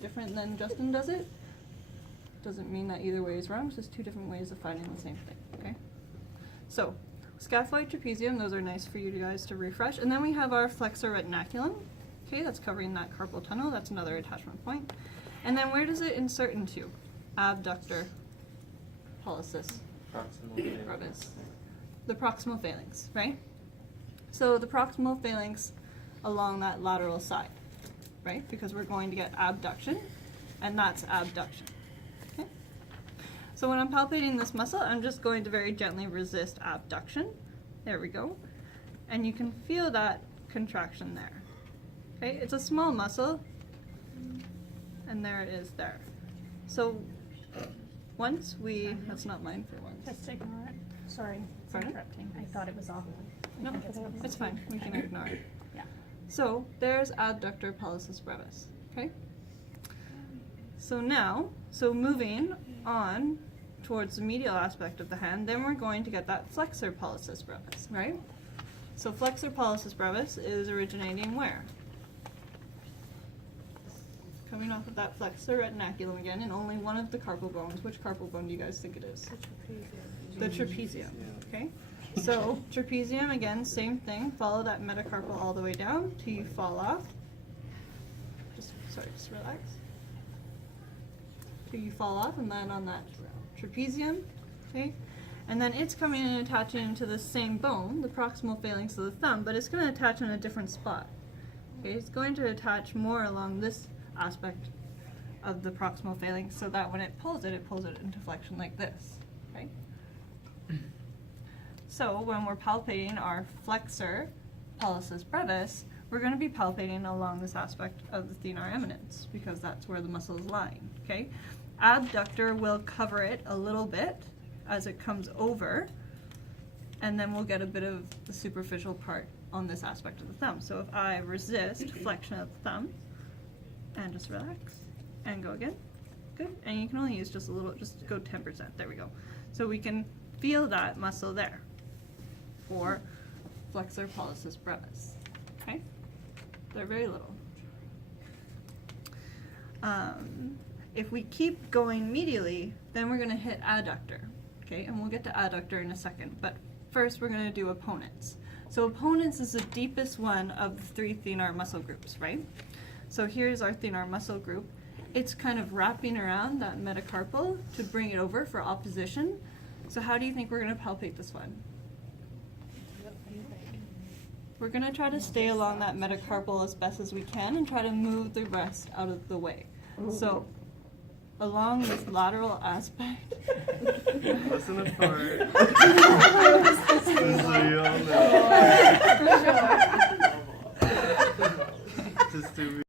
different than Justin does it. Doesn't mean that either way is wrong, it's just two different ways of finding the same thing, okay? So, scaphoid trapezium, those are nice for you guys to refresh. And then we have our flexor retinaculum, okay, that's covering that carpal tunnel, that's another attachment point. And then where does it insert into? Abductor pollicis brevis. The proximal phalanx, right? So the proximal phalanx along that lateral side, right? Because we're going to get abduction, and that's abduction. Okay? So when I'm palpating this muscle, I'm just going to very gently resist abduction. There we go. And you can feel that contraction there. Okay? It's a small muscle, and there it is there. So once we, that's not mine for once. Just ignore it. Sorry, it's Pardon? interrupting. I thought it was off. No, it's fine. We can ignore it. Yeah. So there's adductor pollicis brevis. Okay. So now, moving on towards the medial aspect of the hand, then we're going to get that flexor pollicis brevis, right? So flexor pollicis brevis is originating where? Coming off of that flexor retinaculum again, and only one of the carpal bones. Which carpal bone do you guys think it is? The trapezium. Okay. So trapezium, again, same thing. Follow that metacarpal all the way down till you fall off. Just relax. Till you fall off and land on that trapezium. Okay. And then it's coming and attaching into the same bone, the proximal phalanx of the thumb, but it's going to attach in a different spot. Okay. It's going to attach more along this aspect of the proximal phalanx, so that when it pulls it into flexion like this. Okay. So when we're palpating our flexor pollicis brevis, we're going to be palpating along this aspect of the thenar eminence because that's where the muscle is lying. Okay. Abductor will cover it a little bit as it comes over, and then we'll get a bit of the superficial part on this aspect of the thumb. So if I resist flexion of the thumb, and just relax, and go again, good, and you can only use just a little, just go 10%, there we go. So we can feel that muscle there, for flexor pollicis brevis, okay? They're very little. If we keep going medially, then we're gonna hit adductor, okay? And we'll get to adductor in a second, but first we're gonna do opponents. So opponents is the deepest one of the three thenar muscle groups, right? So here's our thenar muscle group. It's kind of wrapping around that metacarpal to bring it over for opposition. So how do you think we're going to palpate this one? We're going to try to stay along that metacarpal as best as we can and try to move the rest out of the way. So along this lateral aspect. Listen apart.